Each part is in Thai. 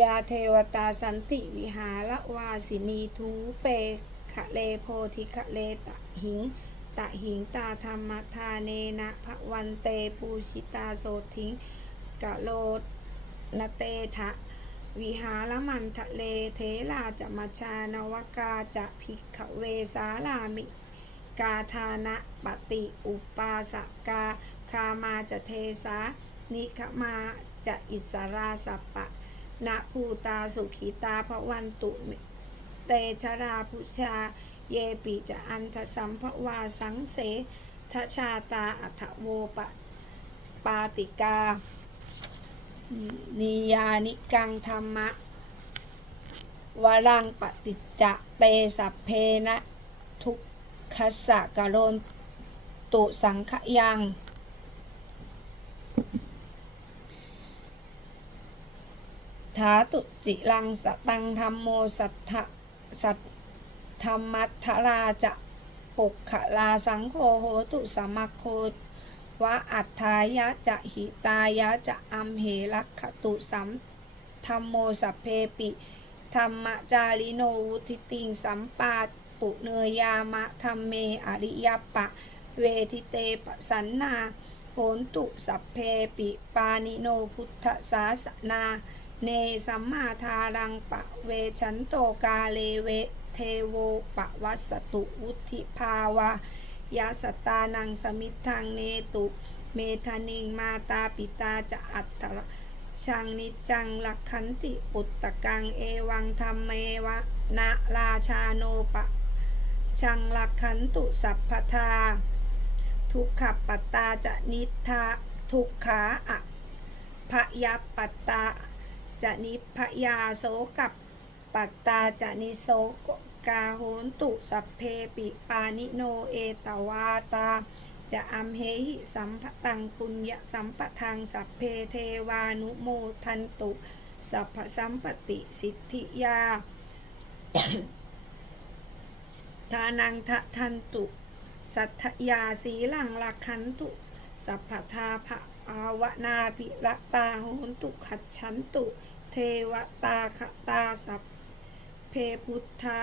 ยาเทวตาสันติวิหารวาสินีทูเปคะเลโพธิคะเลตะหิง ตะหิงตาธรรมทาเนนะภะวันเตปูชิตาโสทิงกะโลนเตทะวิหารมันทะเลเทลาจะมาชานวกาจะภิกขเวสาลามิกาธานะปฏิอุปาสกาคามาจะเทสานิคมาจะอิสราสัปปะ นะภูตาสุขีตาพระวันตุเตชราพุชา เยปิจะอันทสัมภวาสังเสทชาตาอัทโวปะปาติกา นิยานิกังธรรมะวรังปฏิจจะเตสัพเพนะ ทุกขสสะกะโลนตุสังขยัง ถาตุจิลังสตังธรรมโมสัทธะสัทธรรมัทธราจะปุกขลาสังโฆโหตุสมัคโควะอัฏฐายะจะหิตายะจะอัมเหลักขตุสัมธรรมโมสัพเพปิธรรมจาริโนวุทิติงสัมปาปุเนยามะธรรมเมอริยปะ เวทิเตปสันนาโหนตุสัพเพปิปานิโนพุทธสาสนา เนสัมมาทารังปะเวชันโตกาเลเวเทโวปะวัสตุวุธิภาวะยาสตานังสมิทธังเนตุ เมธานิงมาตาปิตาจะอัตตะชังนิจังลักขันติปุตตะกังเอวังธรรมเมวะนะราชาโนปะ ชังลักขันตุสัพพทา ทุกขปัตตาจะนิทาทุกขาอะพยัปปัตตา จะนิพยาโสกับปัตตาจะนิโสกาโหนตุสัพเพปิปานิโนเอตวาตา จะอัมเหหิสัมปตังปุญญสัมปทังสัพเพเทวานุโมทันตุสัพพสัมปติสิทธิยาทานังทะทันตุ สัทธยาสีลังลักขันตุ สัพพทาภะอาวนาภิละตาโหนตุขัดฉันตุ เทวตาคตาสัพเพพุทธา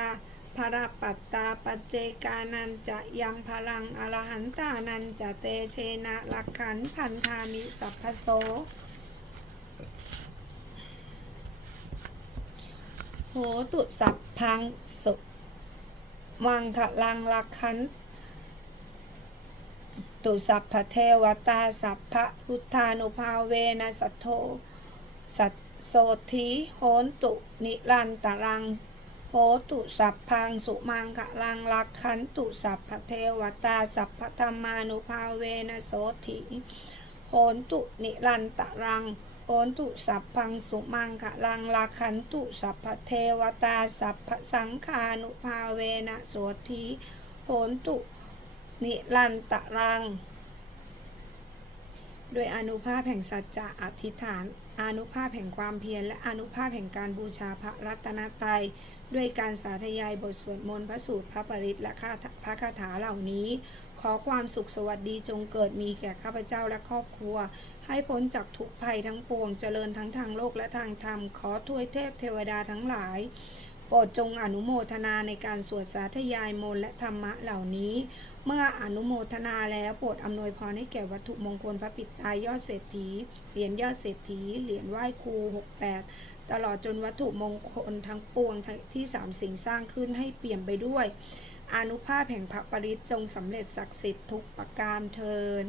ภรปัตตาปัจเจกานันจะยังพลังอรหันตานันจะเตเชนะลักขันพันธามิสัพพโสโหตุสัพพังสุมังคะลังลักขันตุสัพพเทวตาสัพพะพุทธานุภาเวนะสัทโธสัท โสธีโหนตุ นิรันตรัง โหตุสัพพังสุมังคะลังลักขันตุสัพพเทวตาสัพพธรรมานุภาเวนะโสธีโหนตุนิรันตรังโหนตุสัพพังสุมังคะลังลักขันตุสัพพเทวตาสัพพสังฆานุภาเวนะโสธีโหนตุนิรันตรัง โดยอนุภาพแห่งสัจจะอธิษฐานอนุภาพแห่งความเพียรและอนุภาพแห่งการบูชาพระรัตนตรัยด้วยการสาธยายบทสวดมนต์พระสูตรพระปริตและคาถาพระคาถาเหล่านี้ ขอความสุขสวัสดีจงเกิดมีแก่ข้าพเจ้าและครอบครัว ให้พ้นจากทุกภัยทั้งปวงเจริญทั้งทางโลกและทางธรรม ขอทวยเทพเทวดาทั้งหลาย ปรดจงอนุโมทนาในการสวดสาธยายมนและธรรมะเหล่านี้ เมื่ออนุโมทนาแล้วโปรดอำนวยพรให้แก่วัตถุมงคลพระปิดตายยอดเศรษฐี เหรียญยอดเศรษฐี เหรียญไหว้ครู 68 ตลอดจนวัตถุมงคลทั้งปวงที่สามสิ่งสร้างขึ้นให้เปลี่ยนไปด้วย อนุภาพแห่งพระปริตจงสำเร็จศักดิ์สิทธิ์ทุกประการเทิน